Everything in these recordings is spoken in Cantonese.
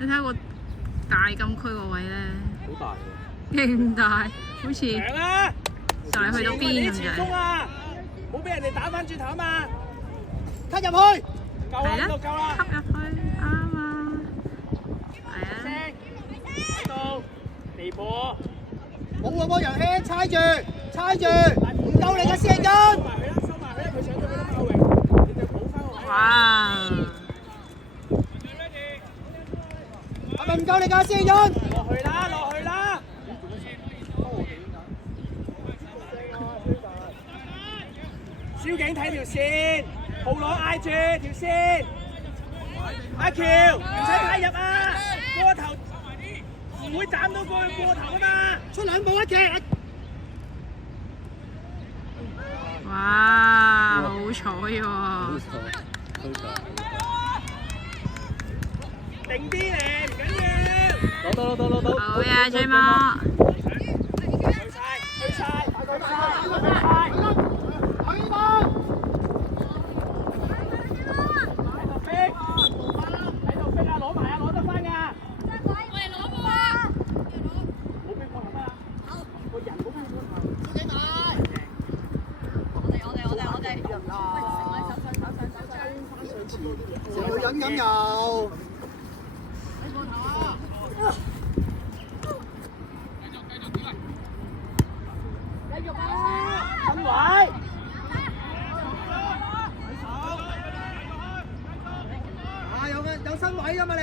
你睇下個大禁區個位咧，好大喎，勁大，好似強啊！就嚟去到邊咁前鋒滯。啊！冇俾人哋打翻轉頭啊嘛！吸入去，夠啦，呢度夠啦！吸入去啱啊！係啊，喺度地波，冇喎，魔羊圈猜住，唔夠你嘅師兄根。收埋佢啦，佢上咗去啦，歐榮，你就補翻個位。哇！係咪唔夠你㗎師兄根？落去啦，落去啦！蕭景睇條線，浩朗挨住條線。阿喬唔使太入啊，過頭唔會斬到過去過頭啊嘛。出兩步一騎。哇！好彩喎！定啲嚟，唔緊要。攞到。好呀，J 魔。去晒。飲油。身位。有身位㗎嘛你？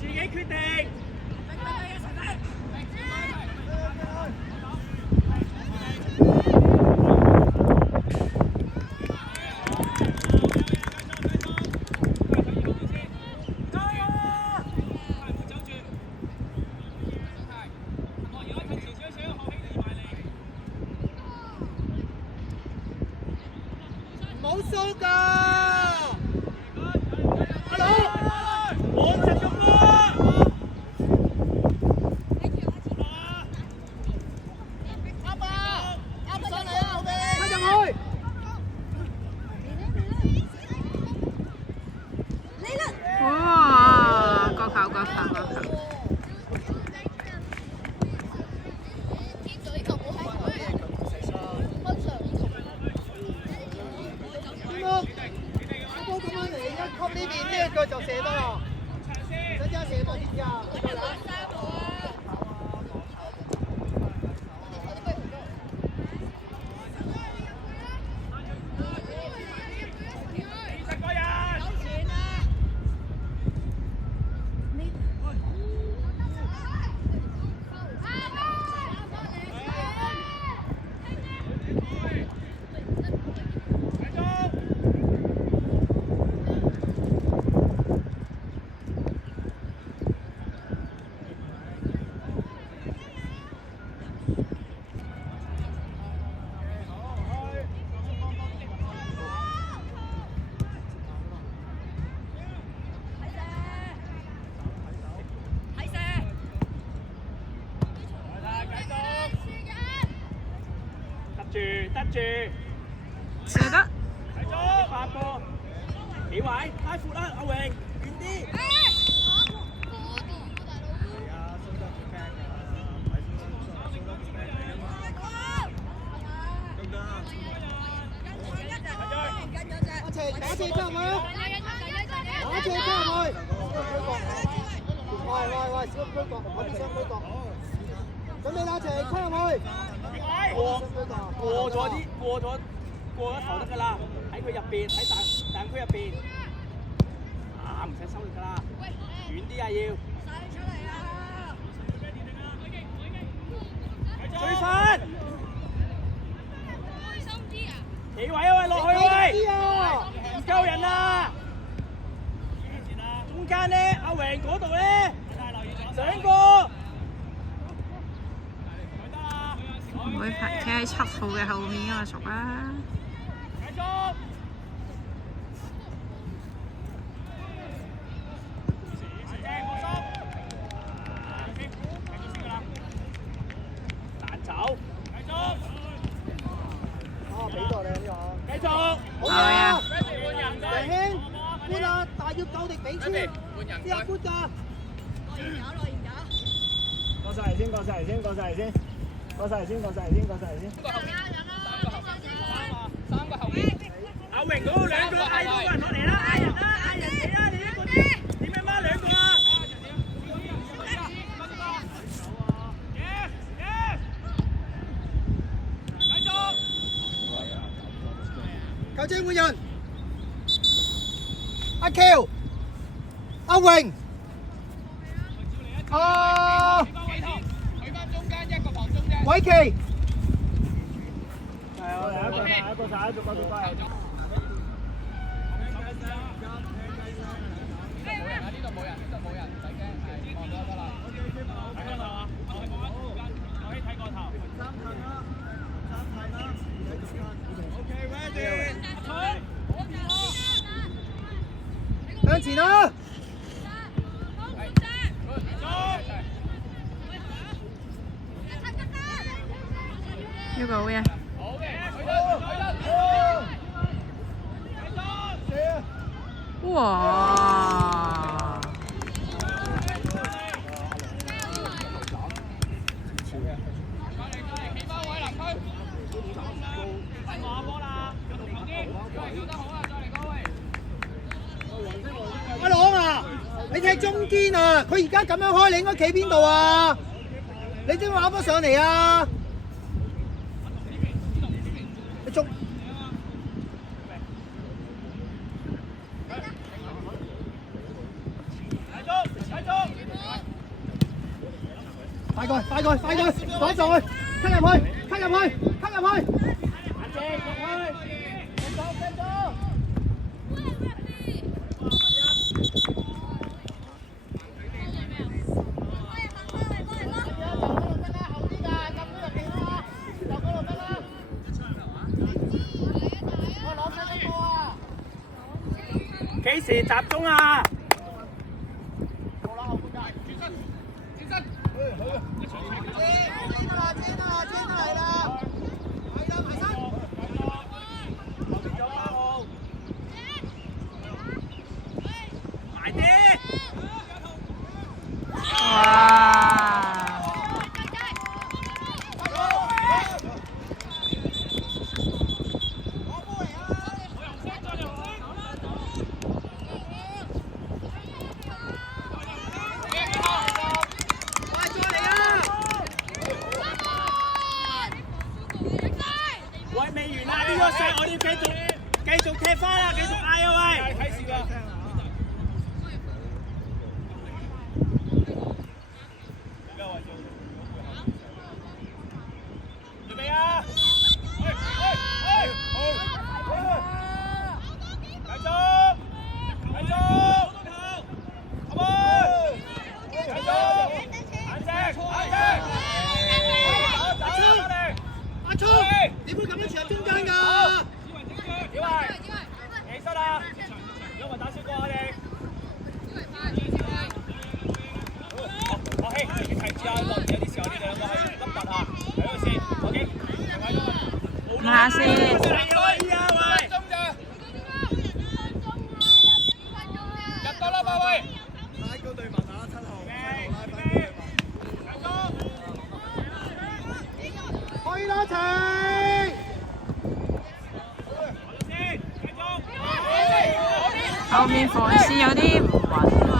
自己決定。冇數㗎。哇！個球。呢邊呢一腳就射得啦，真係射多啲啊！得住，射得。睇咗8波，幾位？拉闊啦，阿榮，遠啲。打斜出去，喂，小區角，我啲雙區角，準備打斜出去。過咗頭得㗎啦，喺佢入邊，喺彈區入邊，唔使收力㗎啦，遠啲啊要。追分，企位啊喂，落去喂，唔夠人啊！中間咧，阿榮嗰度咧，上個。唔會企喺7號嘅後面啊，熟啦。好啊！楊興，搬啊！大要夠力俾出，邊有搬㗎？過晒嚟先，過晒嚟先，過晒嚟先，過晒嚟先，過晒嚟先，過晒嚟先。3個後面。阿榮嗰個2個嗌嗰個人落嚟啦，嗌人啦，嗌人哋啦，你呢個點樣孖2個啊？球證換人，阿 Q、阿榮、偉奇。係啊，一個晒，做過。呢度冇人，唔使驚，係望咗得啦。睇個頭啊！我可以睇個頭。OK ready。向前啊！呢個好嘢。哇！阿朗啊，你踢中堅啊！佢而家咁樣開，你應該企邊度啊？你點話翻上嚟啊？你中。快過，快過，快過，攞上去，吸入去，吸入去，吸入去。幾時集中啊？繼續踢翻啦，繼續嗌啊喂！睇視啦。預備啊！繼續，繼續，好冇？繼續，眼睛，眼睛。阿聰，點會咁樣傳中間㗎？小維，起身啦！有冇打少過我哋？阿希，你提住啊，落有啲時候你哋兩個係凹凸啊，喺度先 ，OK？ 問下先。可以啊，喂！入到啦，八位。拉高對問下7號，去啦，齊！後面防線有啲唔穩啊！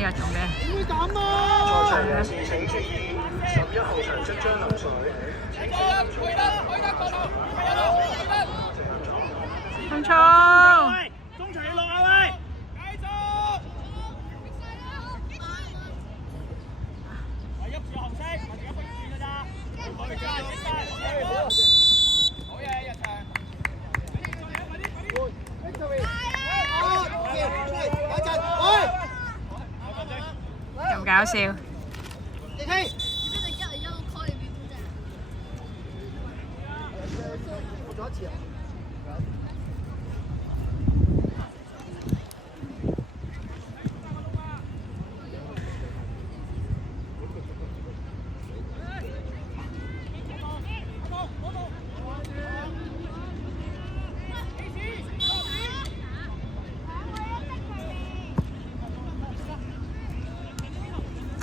呢個做咩？點會咁啊？人士請注意，11號場即將流水。衝衝！中場要落啊喂！繼續！係喐住紅色，或者不轉㗎咋？好嘢，入場！咁搞笑。你睇。我做一次啊！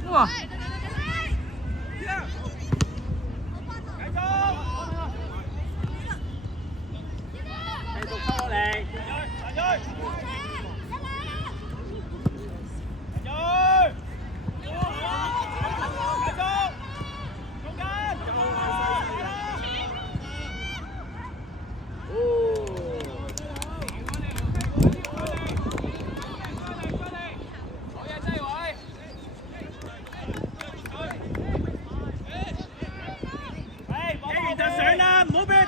哇！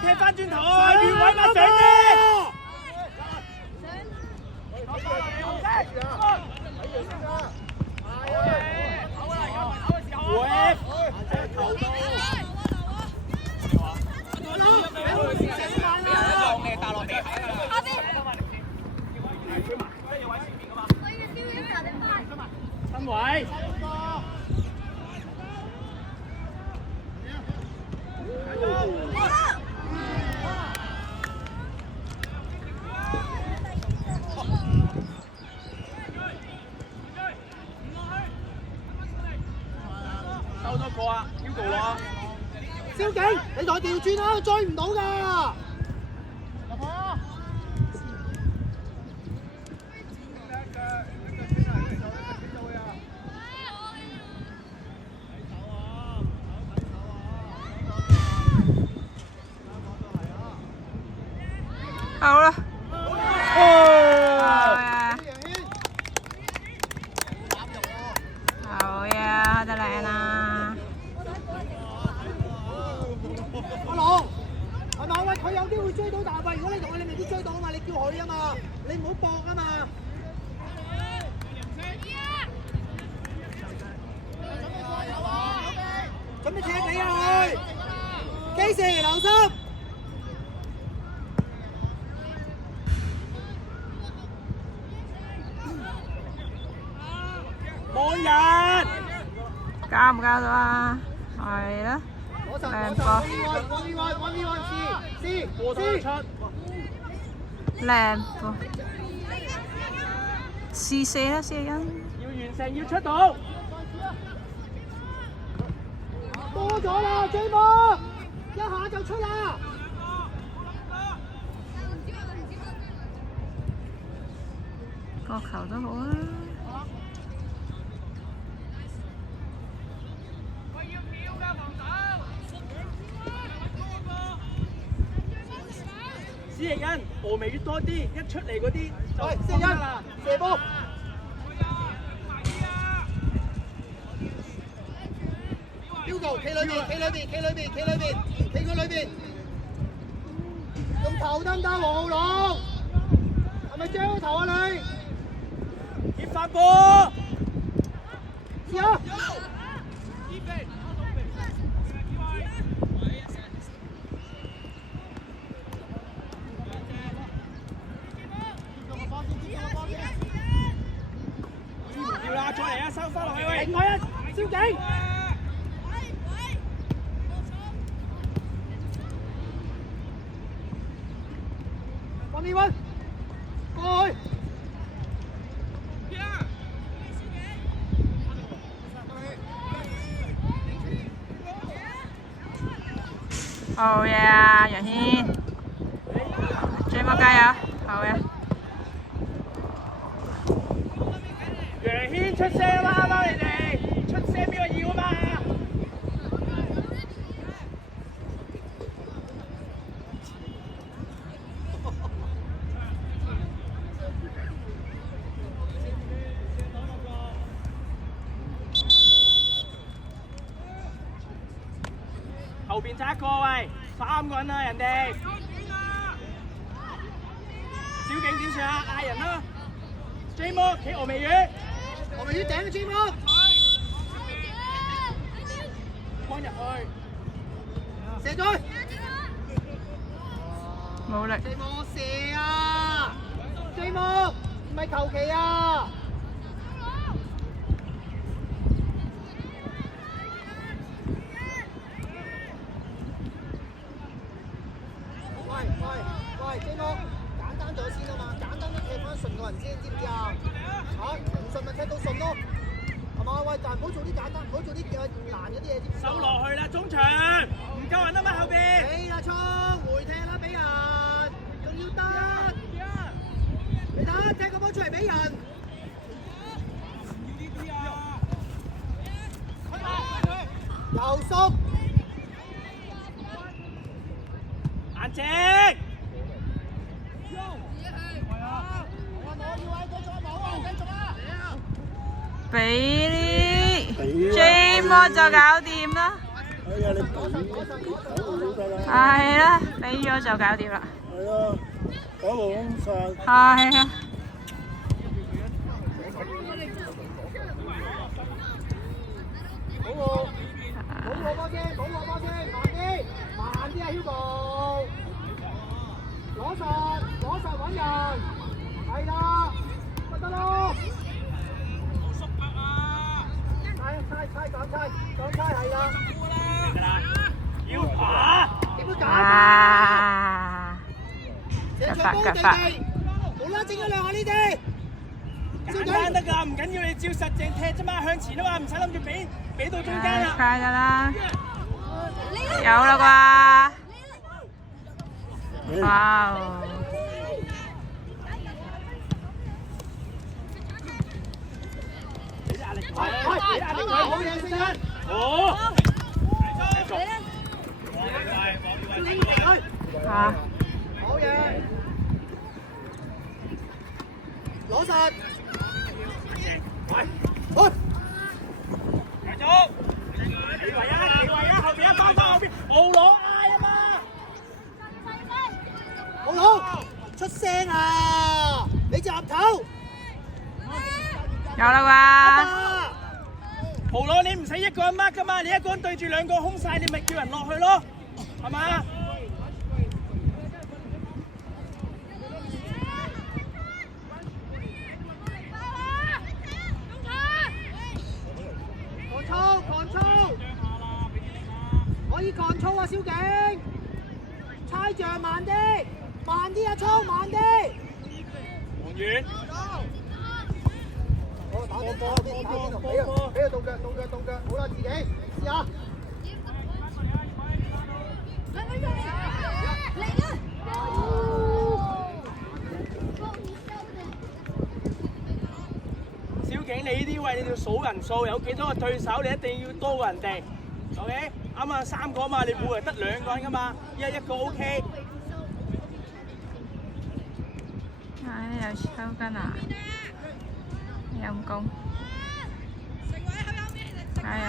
踢翻轉頭啊！越位咪上啲。身位。收多個啊 ，Hugo 啊！蕭景，你同我調轉啦，追唔到㗎。好啦。好呀，得嚟啦。阿龍，係嘛？喂，佢有機會追到，但係如果你同佢，你未必追到啊嘛，你叫佢啊嘛，你唔好搏啊嘛。準備踢你啊佢！基士留心。冇人，交唔交到啊？係啦，靚波，靚波，試射啦，射人。要完成，要出到。多咗啦，追波，一下就出啦。個球都好啊。史逸恩，峨眉要多啲，一出嚟嗰啲就史逸恩射波。Hugo 企裏邊，企裏邊，企裏邊，企裏邊，企佢裏邊。用頭得唔得，黃浩龍？係咪將個頭啊你？接翻波。試下。要啦，再嚟啊，收翻落去喂！另外啊，蕭景。黃面雲，過去。好呀，楊軒，追波加油，好呀！楊軒出聲啊嘛，啱啱你哋出聲邊個要啊嘛？後邊差一個喂，3個人啊人哋。小景點算啊？嗌人啦 ！J 魔企峨眉魚，峨眉魚頂嘅 J 魔，幫入去，射咗。冇力。 J 魔射啊 ！J 魔唔係求其啊！喂 ，J 魔，簡單咗先啊嘛，簡單啲踢翻順個人先，知唔知啊？嚇，唔順咪踢到順咯，係嘛？喂，但係唔好做啲簡單，唔好做啲難嗰啲嘢。收落去啦，中場唔夠人啊嘛後邊。俾阿聰回踢啦，俾人，仲要得。你睇，踢個波出嚟俾人。右縮。 眼睛，俾 J 魔就搞掂啦。係啦，俾咗就搞掂啦。係啊，搞到咁晒。係啊。保護波先，保護波先，慢啲啊 ，Hugo。攞實揾人，係啦，咪得咯。講猜係啦。要爬，點樣搞？啊！成場高地地，冇啦，整咗兩下呢啲。簡單得㗎，唔緊要，你照實正踢啫嘛，向前啊嘛，唔使諗住俾到中間啦。快㗎啦！有啦啩！哇！俾壓力佢，好嘢先啦。好。嚇！好嘢。攞實。喂，去。繼續。幾位啊？後邊一包後邊，冇攞嗌啊嘛。好佬，出聲啊！你隻鴨頭。有啦啩！豪佬，你唔使一個人 mark 噶嘛，你一個人對住兩個空晒，你咪叫人落去咯，係嘛？control，可以 control 啊，蕭景，猜像慢啲啊，聰慢啲。黃遠。我打邊度，俾佢動腳，好啦，自己試下。小景，你呢啲位你要數人數，有幾多個對手，你一定要多過人哋。OK， 啱啊，3個嘛，你每日得2個人噶嘛，一個 OK。又抽筋啊！陰公。係啊！